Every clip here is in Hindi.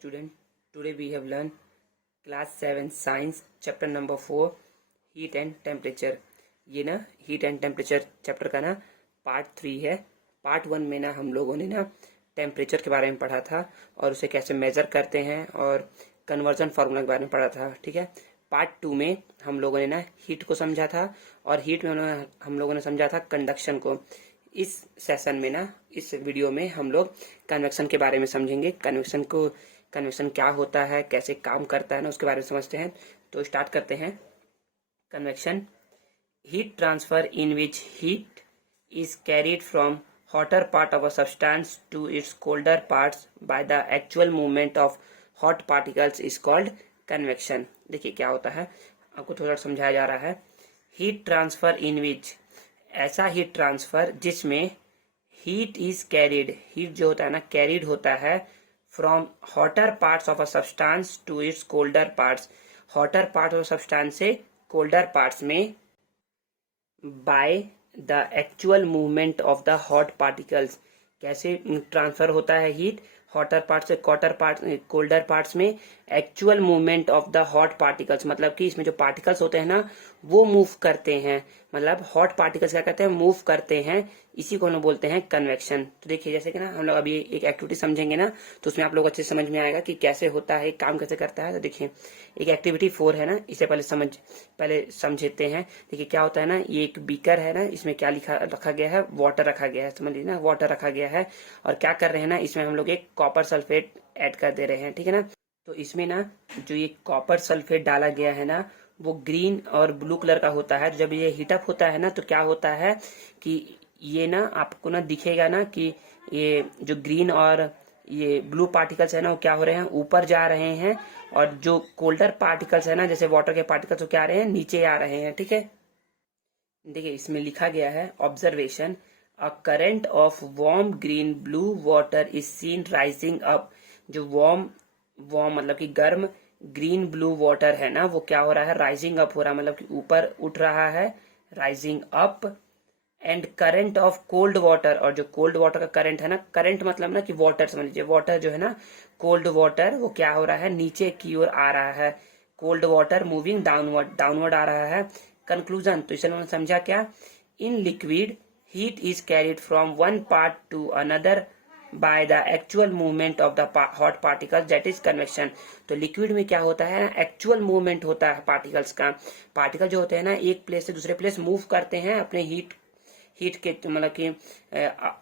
student, today we have learned class 7 science chapter number 4 heat and temperature। ये ना heat and temperature chapter का ना पार्ट 3 है। पार्ट 1 में ना हम लोगों ने ना टेम्परेचर के बारे में पढ़ा था और उसे कैसे मेजर करते हैं और कन्वर्जन फार्मूला के बारे में पढ़ा था। ठीक है, पार्ट 2 में हम लोगों ने ना हीट को समझा था और हीट में हम लोगों ने समझा था कंडक्शन को। इस सेशन में ना इस वीडियो में हम लोग कन्वेक्शन के बारे में समझेंगे। कन्वेक्शन क्या होता है, कैसे काम करता है ना, उसके बारे में समझते हैं। तो स्टार्ट करते हैं। Convection, heat transfer in which heat is carried from hotter part of a substance to its colder parts by the actual movement of hot particles is called convection। देखिए क्या होता है, आपको थोड़ा समझाया जा रहा है। हीट ट्रांसफर इन विच, ऐसा हीट ट्रांसफर जिसमें हीट इज कैरिड, हीट जो होता है ना कैरिड होता है from hotter parts of a substance to its colder parts, hotter part of substance से कोल्डर पार्ट्स में by the actual movement of the hot particles. कैसे ट्रांसफर होता है हीट हॉटर पार्ट से कोल्डर पार्ट्स में, actual movement of the hot particles, मतलब कि इसमें जो पार्टिकल्स होते हैं ना वो मूव करते हैं, मतलब हॉट पार्टिकल्स क्या करते हैं, मूव करते हैं। इसी को हम बोलते हैं कन्वेक्शन। तो देखिए जैसे कि ना हम लोग अभी एक एक्टिविटी समझेंगे ना तो उसमें आप लोग अच्छे समझ में आएगा कि कैसे होता है, काम कैसे करता है। तो देखिए एक एक्टिविटी 4 है ना, इसे पहले समझते हैं। देखिए क्या होता है ना, ये एक बीकर है ना, इसमें क्या रखा गया है, वाटर रखा गया है, समझ लीजिए ना, वाटर रखा गया है। और क्या कर रहे हैं ना, इसमें हम लोग एक कॉपर सल्फेट ऐड कर दे रहे हैं। ठीक है ना, तो इसमें ना जो ये कॉपर सल्फेट डाला गया है ना वो ग्रीन और ब्लू कलर का होता है। जब ये हीटअप होता है ना तो क्या होता है कि ये ना आपको ना दिखेगा ना कि ये जो ग्रीन और ये ब्लू पार्टिकल्स है ना वो क्या हो रहे हैं, ऊपर जा रहे हैं, और जो कोल्डर पार्टिकल्स है ना जैसे वाटर के पार्टिकल्स वो क्या आ रहे हैं, नीचे आ रहे हैं। ठीक है, देखिए इसमें लिखा गया है observation, a current of warm green blue water is seen rising up. जो वार्म वार्म मतलब कि गर्म ग्रीन ब्लू वाटर है ना वो क्या हो रहा है, राइजिंग अप हो रहा है, मतलब कि ऊपर उठ रहा है, rising up. And current of cold water, और जो कोल्ड वाटर का करंट है ना, करंट मतलब ना कि वाटर, समझ लीजिए वाटर जो है ना, कोल्ड वाटर वो क्या हो रहा है, नीचे की ओर आ रहा है। Cold water moving downward, downward आ रहा है। कंक्लूजन, तो इसे उन्होंने समझा क्या, in liquid heat is carried from one part to another by the actual movement of the hot particles, that is convection. तो लिक्विड में क्या होता है, एक्चुअल मूवमेंट होता है पार्टिकल्स का। पार्टिकल जो होते हैं ना एक प्लेस से दूसरे प्लेस मूव करते हैं अपने हीट के, मतलब कि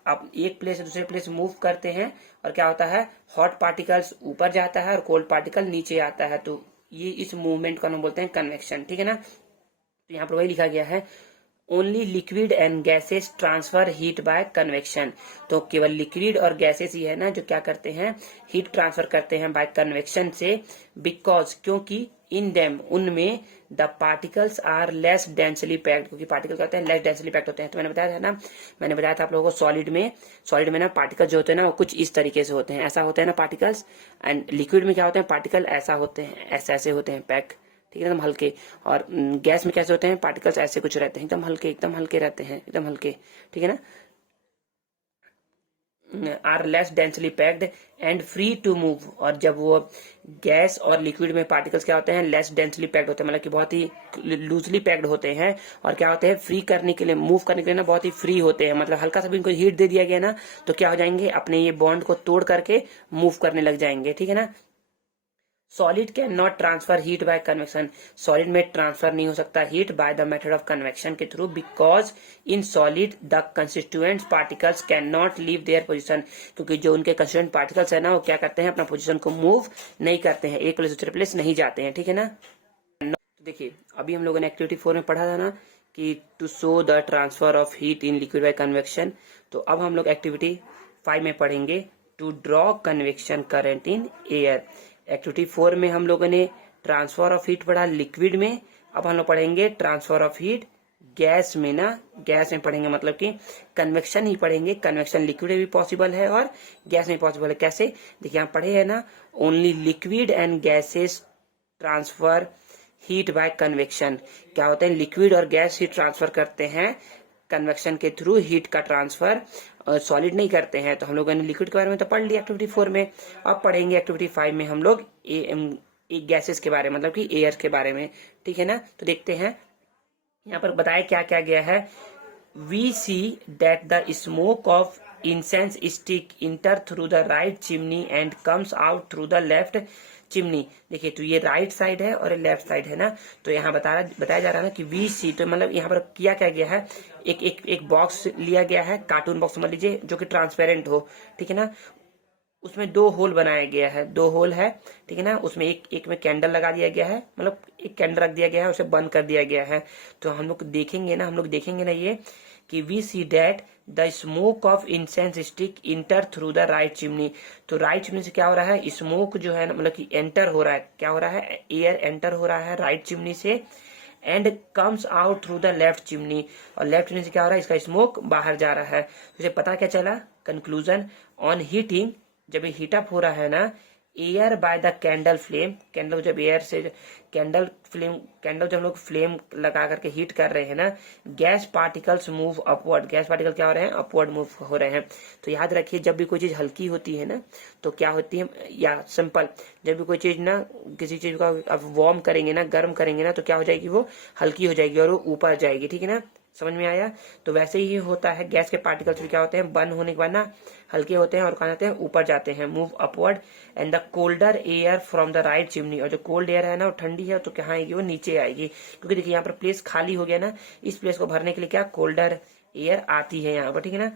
आप एक प्लेस से दूसरे प्लेस मूव करते हैं, और क्या होता है, हॉट पार्टिकल्स ऊपर जाता है और कोल्ड पार्टिकल नीचे आता है। तो ये इस मूवमेंट को हम बोलते हैं कन्वेक्शन। ठीक है ना, तो यहाँ पर वही लिखा गया है, only liquid and gases transfer heat by convection. तो केवल लिक्विड और गैसेस ही है ना जो क्या करते हैं, हीट ट्रांसफर करते हैं बाय कन्वेक्शन से। बिकॉज, क्योंकि इन देम, उनमें the particles are less densely packed, क्योंकि पार्टिकल क्या होते हैं, लेस डेंसली पैक्ड होते हैं। तो मैंने बताया था आप लोगों को सॉलिड में ना पार्टिकल जो होते हैं ना वो कुछ इस तरीके से होते हैं, ऐसा होते हैं ना पार्टिकल्स। एंड लिक्विड में क्या होते हैं, पार्टिकल ऐसा होते हैं, ऐसे होते हैं पैक। ठीक है, एकदम हल्के। और गैस में कैसे होते हैं, पार्टिकल्स ऐसे कुछ रहते हैं, एकदम हल्के रहते हैं, एकदम हल्के। ठीक है ना, are less densely packed and free to move. और जब वो गैस और लिक्विड में पार्टिकल्स क्या होते हैं, लेस डेंसली पैक्ड होते हैं, मतलब कि बहुत ही लूजली पैक्ड होते हैं। और क्या होते हैं, फ्री करने के लिए, मूव करने के लिए ना बहुत ही फ्री होते हैं, मतलब हल्का सा भी इनको हीट दे दिया गया ना तो क्या हो जाएंगे, अपने ये बॉन्ड को तोड़ करके मूव करने लग जाएंगे। ठीक है ना, solid can not transfer heat by convection, solid में ट्रांसफर नहीं हो सकता heat by the method of convection के through, because in solid the constituent particles can not leave their position, क्योंकि जो उनके कंस्टिट्यूएंट पार्टिकल्स है ना वो क्या करते हैं, अपना पोजीशन को मूव नहीं करते हैं, एक प्लेस दूसरे प्लेस नहीं जाते हैं। ठीक है ना, तो देखिए अभी हम लोगों ने एक्टिविटी 4 में पढ़ा था ना कि to show the transfer of heat in liquid by convection. तो अब हम लोग एक्टिविटी 5 में पढ़ेंगे to draw convection current in air. Activity 4 में हम लोगों ने ट्रांसफर ऑफ हीट पढ़ा लिक्विड में, अब हम लोग पढ़ेंगे ट्रांसफर ऑफ हीट गैस में ना, गैस में पढ़ेंगे, मतलब कि कन्वेक्शन ही पढ़ेंगे। कन्वेक्शन लिक्विड में भी पॉसिबल है और गैस में पॉसिबल है। कैसे, देखिए यहाँ पढ़े है ना, only liquid and gases transfer heat by convection. क्या होता है, लिक्विड और गैस हीट ट्रांसफर करते हैं कन्वेक्शन के थ्रू हीट का ट्रांसफर सॉलिड नहीं करते हैं। तो हम लोगों ने लिक्विड के बारे में तो पढ़ लिया एक्टिविटी 4 में। अब पढ़ेंगे एक्टिविटी 5 में हम लोग गैसेस के बारे में, मतलब कि एयर के बारे में, ठीक है ना। तो देखते हैं यहाँ पर बताया क्या क्या गया है। We see that the smoke of incense stick enter through the right chimney and comes out through the left chimney. देखिए, तो ये राइट साइड है और लेफ्ट साइड है ना। तो यहाँ बताया जा रहा है ना कि वी सी, तो मतलब यहाँ पर किया क्या गया है, एक बॉक्स लिया गया है, कार्टून बॉक्स समझ लीजिए, जो कि ट्रांसपेरेंट हो, ठीक है ना। उसमें 2 होल बनाया गया है, 2 होल है, ठीक है ना। उसमें एक में कैंडल लगा दिया गया है, मतलब एक कैंडल रख दिया गया है, उसे बंद कर दिया गया है। तो हम लोग देखेंगे ना ये कि we see that the smoke of incense stick enter through the right chimney. तो राइट चिमनी से क्या हो रहा है, स्मोक जो है ना, मतलब कि एंटर हो रहा है, क्या हो रहा है, एयर एंटर हो रहा है राइट चिमनी से, and comes out through the left chimney. और लेफ्ट चिमनी से क्या हो रहा है, इसका स्मोक बाहर जा रहा है। तो इसे पता क्या चला, कंक्लूजन, ऑन हीटिंग, जब ये हीटअप हो रहा है ना, air by the candle flame, candle जब एयर से कैंडल जब हम लोग फ्लेम लगा करके हीट कर रहे हैं ना, gas particles move upward, gas particle क्या हो रहे हैं, अपवर्ड मूव हो रहे हैं। तो याद रखिए, जब भी कोई चीज हल्की होती है ना, तो क्या होती है, या सिंपल, जब भी कोई चीज ना, किसी चीज का अब वार्म करेंगे ना, गर्म करेंगे ना, तो क्या हो जाएगी, वो हल्की हो जाएगी और वो ऊपर जाएगी, ठीक है ना। समझ में आया। तो वैसे ही होता है, गैस के पार्टिकल्स भी क्या होते हैं, बर्न होने के बाद ना हल्के होते हैं और कहाँ जाते हैं, ऊपर जाते हैं, move upward. And the colder air from the right chimney, और जो कोल्ड एयर है ना, वो ठंडी है, तो कहाँ आएगी, वो नीचे आएगी, क्योंकि देखिए यहाँ पर प्लेस खाली हो गया ना, इस प्लेस को भरने के लिए क्या कोल्डर एयर आती है यहाँ पर, ठीक है ना।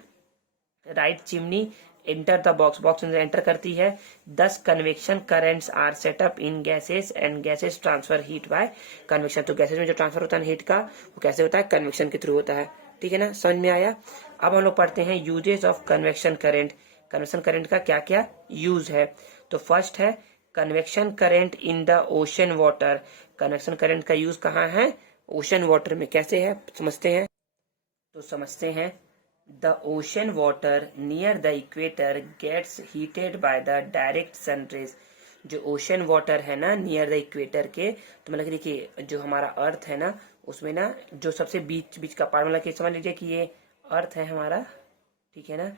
Right chimney enter the box enter करती है। 10 convection currents are set up in gases and gases transfer heat by convection. तो गैसेस में जो ट्रांसफर होता है हीट का, वो कैसे होता है, कन्वेक्शन के थ्रू होता है, ठीक है ना। समझ में आया। अब हम लोग पढ़ते हैं uses of convection current. Convection current का क्या क्या यूज है। तो फर्स्ट है convection current in the ocean water. Convection current का यूज कहाँ है, ओशन वाटर में। कैसे है समझते हैं। तो समझते हैं, the ocean water near the equator gets heated by the direct sun rays. जो ओशन वाटर है ना नियर द इक्वेटर के, तो मतलब देखिए, जो हमारा अर्थ है ना, उसमें ना जो सबसे बीच बीच का पार्ट, मतलब कि समझ लीजिए कि ये अर्थ है हमारा, ठीक है ना।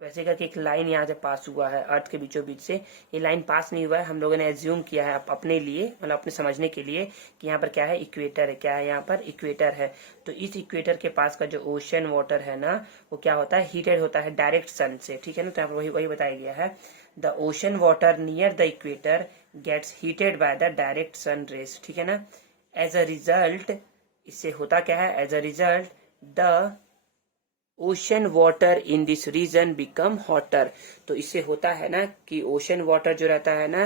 वैसे करके एक लाइन यहाँ से पास हुआ है अर्थ के बीचों बीच से। ये लाइन पास नहीं हुआ है, हम लोगों ने एज्यूम किया है अपने लिए, मतलब अपने समझने के लिए, कि यहाँ पर क्या है, इक्वेटर है। क्या है यहाँ पर, इक्वेटर है। तो इस इक्वेटर के पास का जो ओशन वाटर है ना, वो क्या होता है, हीटेड होता है डायरेक्ट सन से, ठीक है ना। तो यहाँ पर वही बताया गया है, the ocean water near the equator gets heated by the direct sun rays, ठीक है ना। एज अ रिजल्ट, इससे होता क्या है, as a result the ocean water in this region become hotter. तो इससे होता है ना कि ओशन वाटर जो रहता है ना,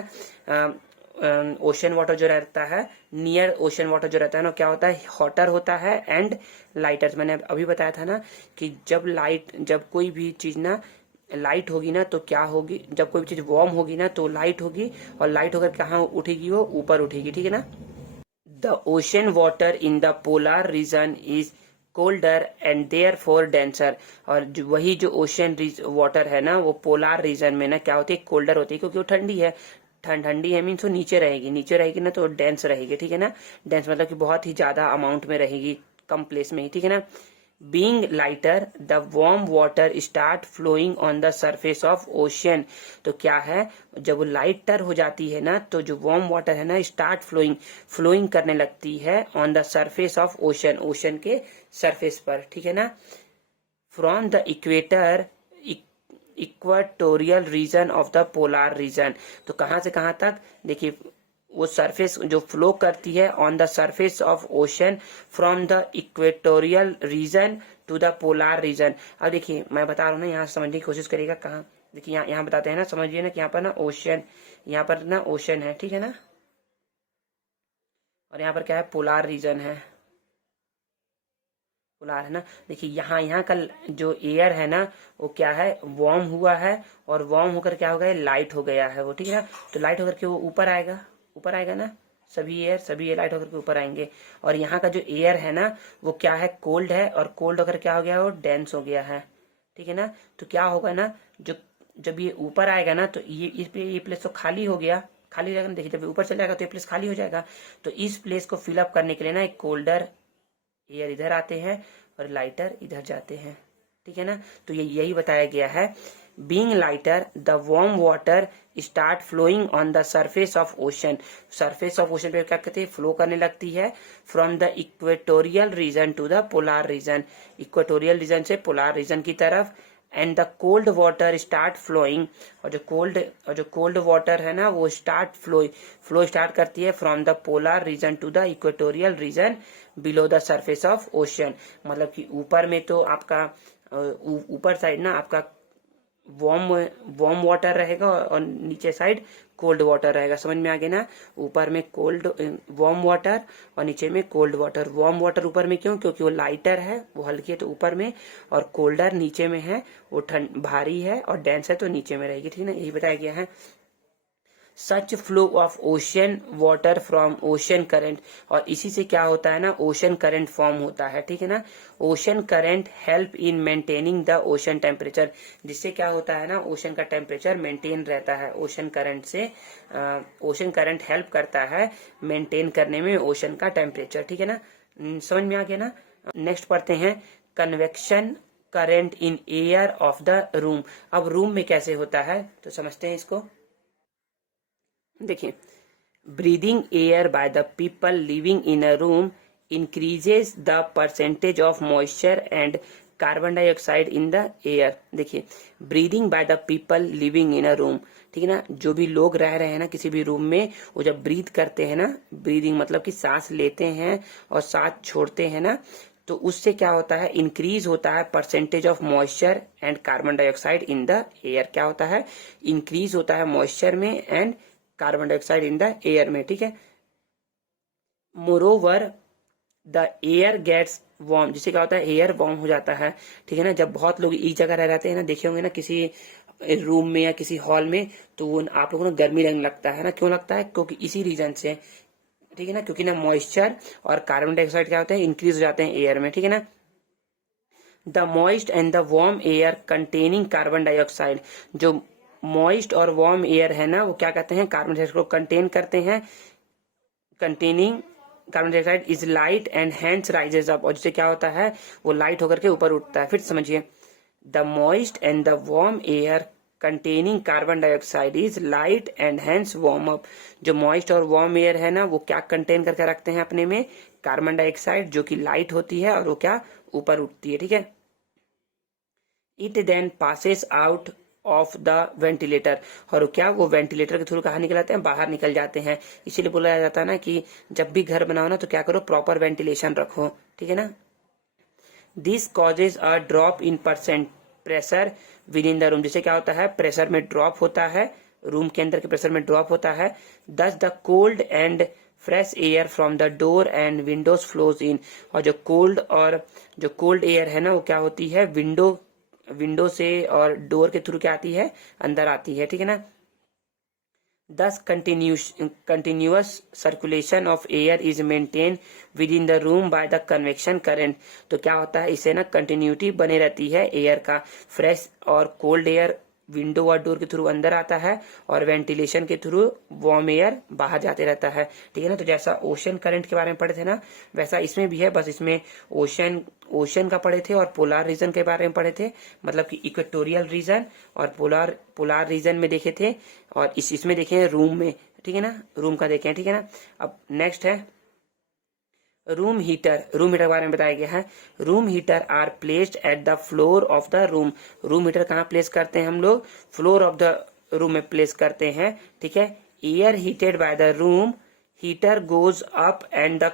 ओशन वाटर जो रहता है, नियर ओशन वाटर जो रहता है ना, क्या होता है, हॉटर होता है एंड लाइटर। मैंने अभी बताया था ना कि जब कोई भी चीज ना लाइट होगी ना, तो क्या होगी, जब कोई भी चीज वार्म होगी ना, तो लाइट होगी, और लाइट होकर कहाँ उठेगी, वो ऊपर उठेगी, ठीक है ना। The ocean water in the polar region is colder and therefore denser. और वही जो ओशन वाटर है ना, वो पोलार रीजन में ना क्या होती है, कोल्डर होती है, क्योंकि वो ठंडी है। ठंडी है मीन्स वो नीचे रहेगी ना, तो डेंस रहेगी, ठीक है ना। डेंस मतलब कि बहुत ही ज्यादा अमाउंट में रहेगी, कम प्लेस में ही, ठीक है ना। Being lighter the warm water start flowing on the surface of ocean. तो क्या है, जब वो लाइटर हो जाती है ना, तो जो वार्म वाटर है ना, स्टार्ट फ्लोइंग करने लगती है on the surface of ocean, ocean के सरफेस पर, ठीक है ना। From the equator equatorial region of the polar region. तो कहां से कहां तक, देखिए, वो सरफेस जो फ्लो करती है on the surface of ocean from the equatorial region to the polar region. अब देखिए, मैं बता रहा हूँ ना, यहाँ समझने की कोशिश करिएगा। कहाँ, देखिए यहाँ बताते हैं ना, समझिए ना कि यहाँ पर ना ओशन, यहाँ पर ना ओशन है, ठीक है ना, और यहाँ पर क्या है, पोलार रीजन है, पोलार है ना। देखिए यहाँ का जो एयर है ना, वो क्या है, वार्म हुआ है, और वार्म होकर क्या हो गया, लाइट हो गया है वो, ठीक है ना। तो लाइट होकर के वो ऊपर आएगा ना, सभी एयर लाइट होकर के ऊपर आएंगे। और यहाँ का जो एयर है ना, वो क्या है, कोल्ड है, और कोल्ड होकर क्या हो गया, वो डेंस हो गया है, ठीक है ना। तो क्या होगा ना, जो जब ये ऊपर आएगा ना, तो ये प्लेस तो खाली हो गया, खाली रहेगा ना। देखिए, जब ऊपर चले जाएगा तो ये प्लेस खाली हो जाएगा। तो इस प्लेस को फिलअप करने के लिए ना एक कोल्डर एयर इधर आते हैं और लाइटर इधर जाते हैं, ठीक है ना। तो ये यही बताया गया है। Being lighter the warm water start flowing on the surface of ocean, surface of ocean पे क्या कहते हैं, फ्लो करने लगती है from the equatorial region to the polar region, equatorial region से पोलार रीजन की तरफ। And the cold water start flowing, और जो कोल्ड वाटर है ना वो फ्लो स्टार्ट करती है from the polar region to the equatorial region below the surface of ocean. मतलब कि ऊपर में तो आपका ऊपर साइड ना आपका वार्म वाटर रहेगा और नीचे साइड कोल्ड वाटर रहेगा, समझ में आ गया ना। ऊपर में कोल्ड वार्म वाटर और नीचे में कोल्ड वाटर। वार्म वाटर ऊपर में क्यों, क्योंकि वो लाइटर है, वो हल्की है तो ऊपर में, और कोल्डर नीचे में है, वो भारी है और डेंस है तो नीचे में रहेगी, ठीक है ना। यही बताया गया है। Such flow of ocean water from ocean current, और इसी से क्या होता है ना, ओशन करंट फॉर्म होता है, ठीक है ना। Ocean current help in maintaining the ocean temperature, जिससे क्या होता है ना, ओशन का टेम्परेचर मेंटेन रहता है। ओशन करंट से ओशन करंट हेल्प करता है मेंटेन करने में ओशन का टेम्परेचर, ठीक है ना। समझ में आ गया ना। नेक्स्ट पढ़ते हैं convection current in air of the room. अब रूम में कैसे होता है तो समझते हैं इसको। देखिए, breathing air by the people living in a room increases the percentage of moisture and carbon dioxide in the air. देखिए, breathing by the people living in a room, ठीक है ना, जो भी लोग रह रहे हैं ना किसी भी रूम में, वो जब ब्रीथ करते हैं ना, ब्रीदिंग मतलब कि सांस लेते हैं और सांस छोड़ते हैं ना, तो उससे क्या होता है, इंक्रीज होता है percentage of moisture and carbon dioxide in the air. क्या होता है, इंक्रीज होता है मॉइस्चर में and carbon dioxide in the air में, ठीक है। Moreover the air gets warm, जिससे क्या होता है, एयर वार्म हो जाता है, ठीक है ना। जब बहुत लोग एक जगह रह जाते हैं ना, देखे होंगे ना किसी रूम में या किसी हॉल में, तो वो आप लोगों को गर्मी लगने लगता है ना, क्यों लगता है, क्योंकि इसी रीजन से, ठीक है ना, क्योंकि ना मॉइस्चर और कार्बन डाइऑक्साइड क्या होते हैं, इंक्रीज हो जाते हैं एयर में, ठीक है ना। The moist and the warm air containing carbon dioxide, जो मॉइस्ट और वार्म एयर है ना, वो क्या कहते हैं, कार्बन डाइऑक्साइड को कंटेन करते हैं। Containing carbon dioxide is light and hence rises up, और जिससे क्या होता है, वो लाइट होकर के ऊपर उठता है। फिर समझिए, the moist and the warm air containing carbon dioxide is light and hence warm up, जो मॉइस्ट और वार्म एयर है ना, वो क्या कंटेन करके रखते हैं अपने में, कार्बन डाइऑक्साइड, जो कि लाइट होती है और वो क्या ऊपर उठती है, ठीक है। It then passes out of the ventilator, और क्या वो वेंटिलेटर के थ्रू कहाँ निकल आते हैं, बाहर निकल जाते हैं। इसीलिए बोला जाता है ना कि जब भी घर बनाओ ना तो क्या करो, प्रॉपर वेंटिलेशन रखो, ठीक है ना। This causes a drop in percent pressure with in the room, जिससे क्या होता है, प्रेशर में ड्रॉप होता है, रूम के अंदर के प्रेशर में ड्रॉप होता है। दस the cold and fresh air from the door and Windows flows in, और जो कोल्ड एयर है ना, वो क्या होती है, विंडो से और डोर के थ्रू क्या आती है, अंदर आती है, ठीक है ना। Thus, continuous circulation of air is maintained within the room by the convection current। तो क्या होता है, इससे ना कंटिन्यूटी बने रहती है एयर का। फ्रेश और कोल्ड एयर विंडो और डोर के थ्रू अंदर आता है और वेंटिलेशन के थ्रू वार्म एयर बाहर जाते रहता है, ठीक है ना। तो जैसा ओशन करंट के बारे में पढ़े थे ना, वैसा इसमें भी है, बस इसमें ओशन का पढ़े थे और पोलार रीजन के बारे में पढ़े थे, मतलब कि इक्वेटोरियल रीजन और पोलार रीजन में देखे थे, और इसमें देखे रूम में, ठीक है ना, रूम का देखे, ठीक है ना। अब नेक्स्ट है रूम हीटर के बारे में बताया गया है। Room heater are placed at the floor of the room. Room heater कहाँ प्लेस करते हैं हम लोग, फ्लोर ऑफ द रूम में प्लेस करते हैं, ठीक है। Air heated by the room heater goes up and the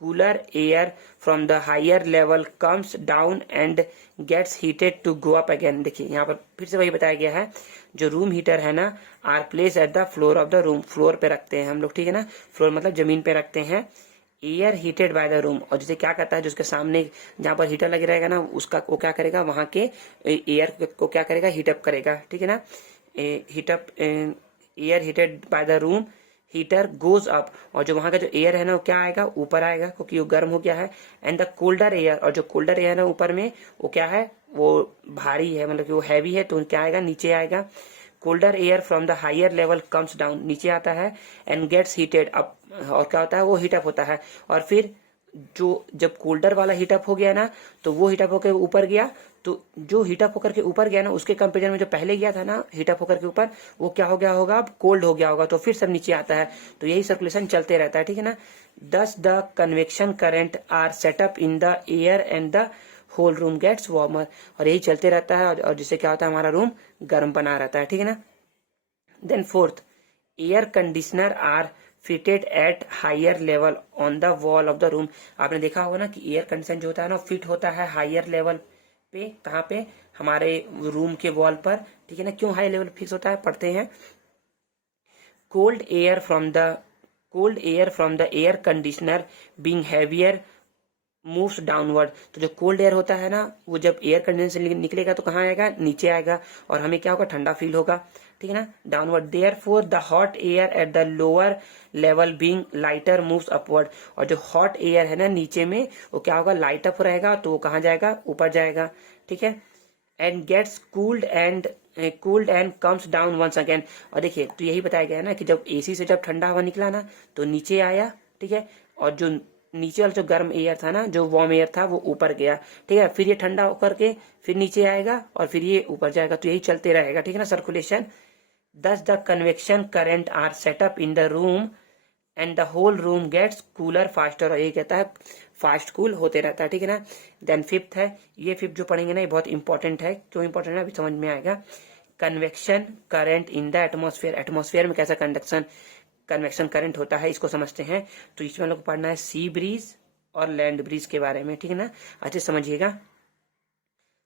cooler air from the higher level comes down and gets heated to go up again. देखिए, यहाँ पर फिर से वही बताया गया है, जो रूम हीटर है ना, are place at the floor of the room, floor पे रखते हैं हम लोग, ठीक है ना, फ्लोर मतलब जमीन पे रखते हैं। Air heated by the room, और जिसे क्या करता है, जिसके सामने जहां पर हीटर लगे रहेगा ना, उसका वो क्या करेगा, वहां के एयर को क्या करेगा, हीटअप करेगा, ठीक है ना। Heat up air heated by the room heater goes up, और जो वहां का जो एयर है ना, वो क्या आएगा, ऊपर आएगा, क्योंकि वो गर्म हो गया है। एंड द कोल्डर एयर, और जो कोल्डर एयर है ऊपर में, वो क्या है, वो भारी है, मतलब कि वो हैवी है, तो क्या आएगा, नीचे आएगा। Colder air from the higher level comes down, नीचे आता है, एंड गेट्स हीटेड अप, और क्या होता है, वो हीटअप होता है, और फिर जो जब कोल्डर वाला हीटअप हो गया ना तो वो हीटअप होकर ऊपर गया, तो जो हीटअप होकर के ऊपर गया ना उसके कंपेरिजन में जो पहले गया था ना हीटअप होकर के ऊपर, वो क्या हो गया होगा, अब कोल्ड हो गया होगा, तो फिर सब नीचे आता है। तो यही सर्कुलेशन चलते रहता है, ठीक है ना। Thus the convection current are set up in the air and the whole room gets warmer, और यही चलते रहता है और जिससे क्या होता है, हमारा रूम गर्म बना रहता है, ठीक है ना। Then fourth, air conditioner are fitted at higher level on the wall of the room. आपने देखा होगा ना कि एयर कंडीशन जो होता है ना फिट होता है हायर लेवल पे, कहाँ पे, हमारे रूम के वॉल पर, ठीक है ना। क्यों हाई लेवल फिक्स होता है, पढ़ते हैं। Cold air from the air conditioner being heavier moves downward. तो जो कोल्ड एयर होता है ना वो जब एयर कंडीशनर से निकलेगा तो कहाँ आएगा, नीचे आएगा, और हमें क्या होगा, ठंडा फील होगा, ठीक है ना, downward. Therefore the hot air at the lower level being lighter moves upward. और जो हॉट एयर है ना नीचे में वो क्या होगा, लाइट अप रहेगा, तो वो कहाँ जाएगा, ऊपर जाएगा, ठीक है। And gets cooled and comes down once again. और देखिए तो यही बताया गया है ना कि जब एसी से जब ठंडा हवा निकला ना तो नीचे आया, ठीक है, और जो नीचे वाला जो गर्म एयर था ना, जो वार्म एयर था, वो ऊपर गया, ठीक है, फिर ये ठंडा होकर के फिर नीचे आएगा और फिर ये ऊपर जाएगा, तो यही चलते रहेगा, ठीक है ना, circulation. Thus the convection current are set up in the room and the whole room gets cooler faster। और ये कहता है फास्ट कूल होते रहता है, ठीक है ना। देन फिफ्थ है, ये फिफ्थ जो पढ़ेंगे ना ये बहुत इंपॉर्टेंट है। क्यों इंपॉर्टेंट है अभी समझ में आएगा। Convection current in the atmosphere. Atmosphere में कैसा कन्वेक्शन करंट होता है इसको समझते हैं। तो इसमें हम लोग पढ़ना है सी ब्रीज और लैंड ब्रीज के बारे में, ठीक है ना, अच्छे समझिएगा।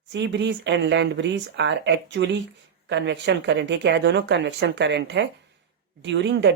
Sea breeze and land breeze are actually convection current. ये क्या है, दोनों कन्वेक्शन करंट है। ड्यूरिंग द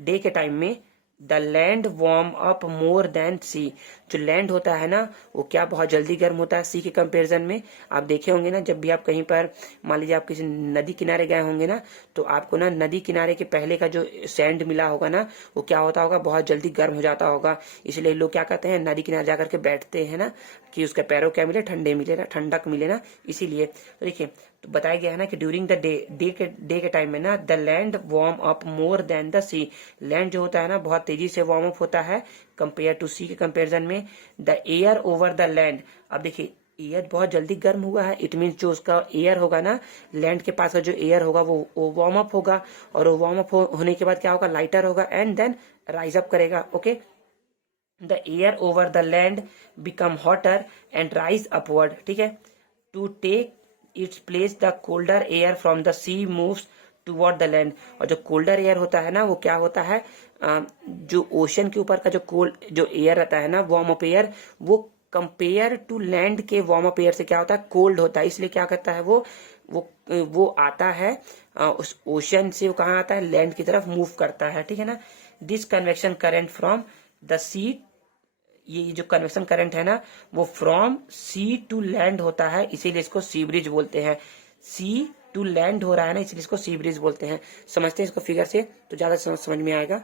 डे के टाइम में the land warm up more than sea. जो लैंड होता है ना वो क्या बहुत जल्दी गर्म होता है सी के कंपैरिजन में। आप देखे होंगे ना जब भी आप कहीं पर मान लीजिए आप किसी नदी किनारे गए होंगे ना तो आपको ना नदी किनारे के पहले का जो सैंड मिला होगा ना वो क्या होता होगा, बहुत जल्दी गर्म हो जाता होगा। इसलिए लोग क्या कहते हैं, नदी किनारे जाकर के बैठते हैं ना कि उसके पैरों क्या मिले, ठंडे मिले ना, ठंडक मिले ना, इसीलिए। तो देखिए तो बताया गया है ना कि ड्यूरिंग द डे के टाइम में ना the land warm up more than the sea. Land जो होता है ना बहुत तेजी से वार्म अप होता है कंपेयर टू सी के कंपेरिजन में। The air over the land. अब देखिए एयर बहुत जल्दी गर्म हुआ है, इट मीन जो उसका एयर होगा ना लैंड के पास का जो एयर होगा वो वार्म अप होगा, और वो वार्म अप होने के बाद क्या होगा, लाइटर होगा एंड देन राइज अप करेगा, okay. The air over the land become hotter and rise upward, ठीक है। To take its place the colder air from the sea moves toward the land. और जो कोल्डर एयर होता है ना वो क्या होता है, जो ओशन के ऊपर का जो एयर रहता है ना वार्म अप एयर, वो कंपेयर टू लैंड के वार्म अप एयर से क्या होता है, कोल्ड होता है। इसलिए क्या करता है वो आता है उस ओशन से, वो कहाँ आता है, लैंड की तरफ मूव करता है, ठीक है ना। This convection current from the sea, ये जो कन्वेक्शन करंट है ना वो फ्रॉम सी टू लैंड होता है, इसीलिए इसको सी ब्रिज बोलते हैं। सी टू लैंड हो रहा है ना इसलिए इसको सी ब्रिज बोलते हैं। समझते हैं इसको फिगर से तो ज्यादा समझ में आएगा।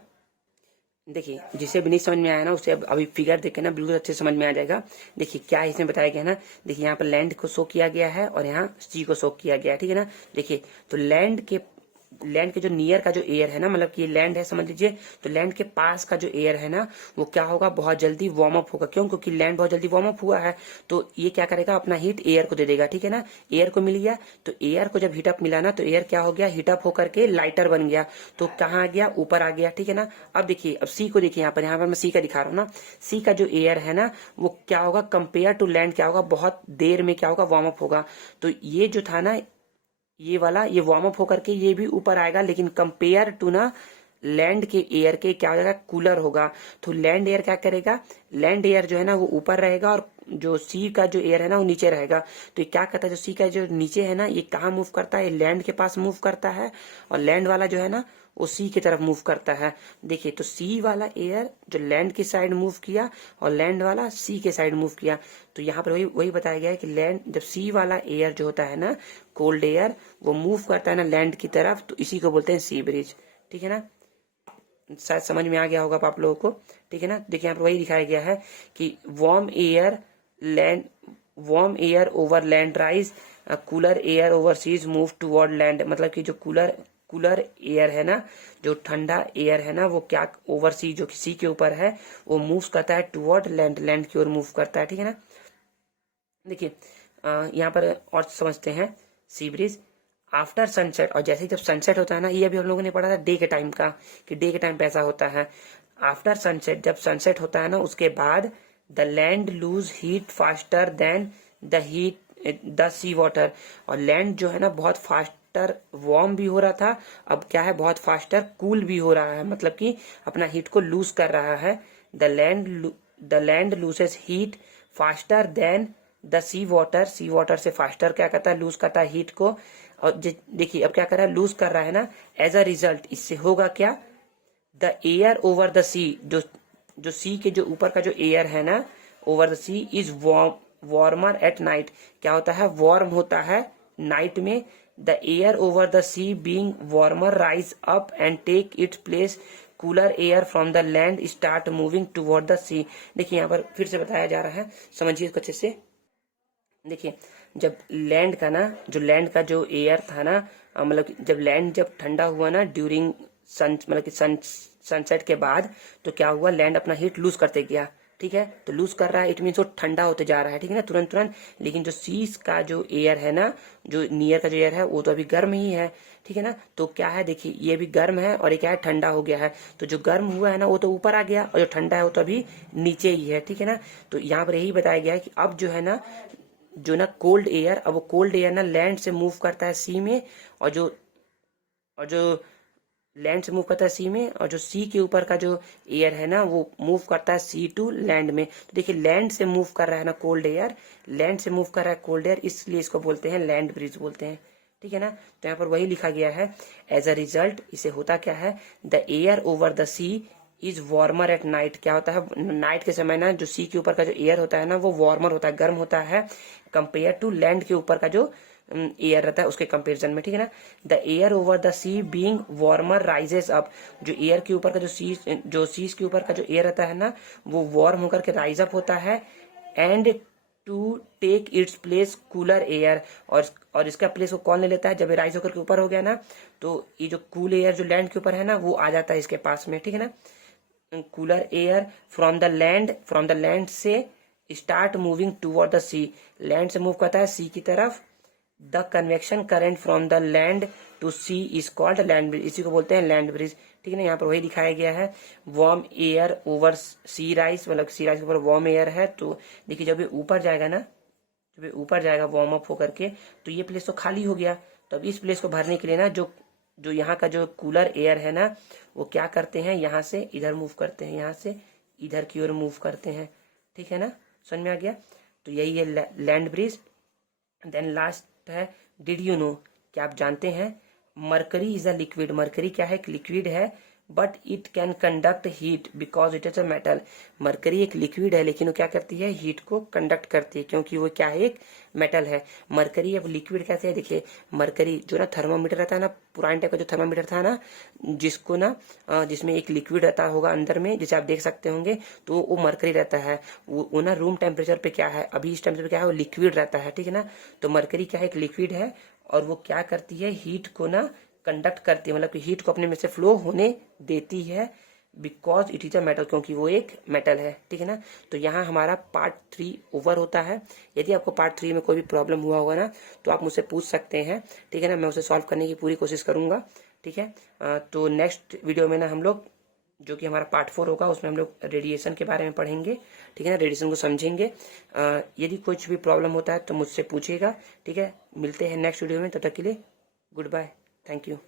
देखिए जिसे भी नहीं समझ में आया ना उसे अभी फिगर देख के ना बिल्कुल अच्छे समझ में आ जाएगा। देखिए क्या इसमें बताया गया है ना, देखिए यहाँ पर लैंड को शो किया गया है और यहाँ सी को शो किया गया है, ठीक है ना। देखिए तो लैंड के जो नियर का जो एयर है ना, मतलब कि ये लैंड है समझ लीजिए, तो लैंड के पास का जो एयर है ना वो क्या होगा, बहुत जल्दी वार्म अप होगा। क्यों, क्योंकि लैंड बहुत जल्दी वार्म अप हुआ है तो ये क्या करेगा, अपना हीट एयर को दे देगा, ठीक है ना। एयर को मिल गया तो एयर को जब हीटअप मिला ना तो एयर क्या हो गया, हीटअप होकर के लाइटर बन गया, तो कहाँ आ गया, ऊपर आ गया, ठीक है ना। अब देखिए अब सी को देखिए, यहाँ पर मैं सी का दिखा रहा हूँ ना, सी का जो एयर है ना वो क्या होगा, कंपेयर टू लैंड क्या होगा, बहुत देर में क्या होगा, वार्म अप होगा। तो ये जो था ना ये वाला, ये वार्म अप होकर के ये भी ऊपर आएगा, लेकिन कंपेयर टू ना लैंड के एयर के क्या हो जाएगा, कूलर होगा। तो लैंड एयर क्या करेगा, लैंड एयर जो है ना वो ऊपर रहेगा और जो सी का जो एयर है ना वो नीचे रहेगा। तो ये क्या करता है, जो सी का जो नीचे है ना ये कहाँ मूव करता है, ये लैंड के पास मूव करता है, और लैंड वाला जो है ना वो सी की तरफ मूव करता है। देखिए तो सी वाला एयर जो लैंड की साइड मूव किया और लैंड वाला सी के साइड मूव किया। तो यहाँ पर वही बताया गया है कि लैंड जब सी वाला एयर जो होता है ना कोल्ड एयर वो मूव करता है ना लैंड की तरफ, तो इसी को बोलते हैं सी ब्रिज, ठीक है ना। शायद समझ में आ गया होगा आप लोगों को, ठीक है ना। देखिए यहाँ पर वही दिखाया गया है कि warm air over land rise, cooler air over seas move toward land. मतलब कि जो कूलर कूलर एयर है ना, जो ठंडा एयर है ना, वो क्या ओवर सी, जो सी के ऊपर है, वो मूव करता है टुवर्ड लैंड, लैंड की ओर मूव करता है, ठीक है ना। देखिए यहाँ पर और समझते हैं सी ब्रीज आफ्टर सनसेट, और जैसे ही जब सनसेट होता है ना, ये अभी हम लोगों ने पढ़ा था डे के टाइम का, कि डे के टाइम पे ऐसा होता है। आफ्टर सनसेट, जब सनसेट होता है ना, उसके बाद the land lose heat faster than the sea water, और लैंड जो है ना बहुत फास्टर वार्म भी हो रहा था, अब क्या है बहुत फास्टर कूल भी हो रहा है, मतलब कि अपना हीट को लूज कर रहा है। The land loses heat faster than the sea water से फास्टर क्या करता है, लूज करता है हीट को। और देखिए अब क्या कर रहा है, लूज कर रहा है ना, एज अ रिजल्ट इससे होगा क्या, द एयर ओवर द सी, जो सी के जो ऊपर का जो एयर है ना over the sea is warmer at night, क्या होता है वार्म होता है नाइट में। The air over the sea being warmer rise up and take its place, cooler air from the land start moving toward the sea. देखिए यहाँ पर फिर से बताया जा रहा है, समझिए इसको अच्छे से। देखिए जब लैंड का ना, जो लैंड का जो एयर था ना, मतलब जब लैंड जब ठंडा हुआ ना ड्यूरिंग सन, मतलब कि सनसेट के बाद, तो क्या हुआ, लैंड अपना हीट लूज करते गया, ठीक है। तो लूज कर रहा है, इट मीन्स वो ठंडा होते जा रहा है, ठीक है ना, तुरंत तुरंत। लेकिन जो सीज का जो एयर है ना, जो नियर का जो एयर है, वो तो अभी गर्म ही है, ठीक है ना। तो क्या है, देखिए ये भी गर्म है और ये क्या है ठंडा हो गया है। तो जो गर्म हुआ है ना वो तो ऊपर आ गया, और जो ठंडा है वो तो अभी नीचे ही है, ठीक है ना। तो यहाँ पर यही बताया गया है कि अब जो है ना, जो ना कोल्ड एयर, अब वो कोल्ड एयर ना लैंड से मूव करता है सी में, और जो लैंड से मूव करता है सी में, और जो सी के ऊपर का जो एयर है ना वो मूव करता है सी टू लैंड में। तो देखिए लैंड से मूव कर रहा है ना कोल्ड एयर, लैंड से मूव कर रहा है कोल्ड एयर, इसलिए इसको बोलते हैं लैंड ब्रिज बोलते हैं, ठीक है ना। तो यहाँ पर वही लिखा गया है, एज अ रिजल्ट इसे होता क्या है, the air over the sea is warmer at night, क्या होता है नाइट के समय ना जो सी के ऊपर का जो एयर होता है ना वो वार्मर होता है, गर्म होता है, कंपेयर टू लैंड के ऊपर का जो एयर रहता है उसके कंपेरिजन में, ठीक है ना। The air over the sea being warmer rises up, जो एयर के ऊपर का जो सीज के ऊपर का जो एयर रहता है ना वो वार्म होकर के राइज अप होता है, and to take its place cooler air, और इसका प्लेस वो कौन ले लेता है, जब ये राइज होकर के ऊपर हो गया ना, तो ये जो कूल एयर जो लैंड के ऊपर है ना वो आ जाता है इसके पास में, ठीक है ना। Cooler air from the land से start moving toward the sea, land से मूव करता है सी की तरफ। The convection current from the land to sea is called land breeze, इसी को बोलते हैं लैंड ब्रिज, ठीक है ना। यहाँ पर वही दिखाया गया है, वार्म एयर ओवर सी राइज, मतलब सी राइज के ऊपर वार्म एयर है। तो देखिए जब ये ऊपर जाएगा ना, जब ये ऊपर जाएगा वार्म अप होकर के, तो ये प्लेस तो खाली हो गया। तो अब इस प्लेस को भरने के लिए ना जो जो यहाँ का जो कूलर एयर है ना वो क्या करते हैं, यहाँ से इधर मूव करते हैं, यहाँ से इधर की ओर मूव करते हैं, ठीक है ना, समझ में आ गया। तो यही है लैंड ब्रिज। देन लास्ट है, डिड यू नो, क्या आप जानते हैं, mercury is a liquid, mercury क्या है, एक लिक्विड है, but it can conduct heat because it is a metal, mercury एक लिक्विड है लेकिन वो क्या करती है, हीट को कंडक्ट करती है क्योंकि वो क्या है, एक मेटल है। मरकरी अब लिक्विड कैसे है, देखिए मरकरी जो ना थर्मामीटर रहता है ना, पुराने टाइप का जो थर्मामीटर था ना, जिसको ना जिसमें एक लिक्विड रहता होगा अंदर में, जिसे आप देख सकते होंगे, तो वो मरकरी रहता है। वो ना रूम टेम्परेचर पे क्या है, अभी इस टेम्परेचर पे क्या है, वो लिक्विड रहता है, ठीक है ना। तो मरकरी क्या है, एक लिक्विड है, और वो क्या करती है, हीट को ना कंडक्ट करती है, मतलब कि हीट को अपने में से फ्लो होने देती है, because it is a metal, क्योंकि वो एक मेटल है, ठीक है ना। तो यहाँ हमारा पार्ट 3 ओवर होता है। यदि आपको पार्ट 3 में कोई भी प्रॉब्लम हुआ होगा ना तो आप मुझसे पूछ सकते हैं, ठीक है ना, मैं उसे सॉल्व करने की पूरी कोशिश करूंगा, ठीक है। तो नेक्स्ट वीडियो में ना हम लोग, जो कि हमारा पार्ट 4 होगा, उसमें हम लोग रेडिएशन के बारे में पढ़ेंगे, ठीक है ना, रेडिएशन को समझेंगे। यदि कुछ भी प्रॉब्लम होता है तो मुझसे पूछिएगा, ठीक है। मिलते हैं नेक्स्ट वीडियो में, तब तक के लिए गुड बाय, थैंक यू।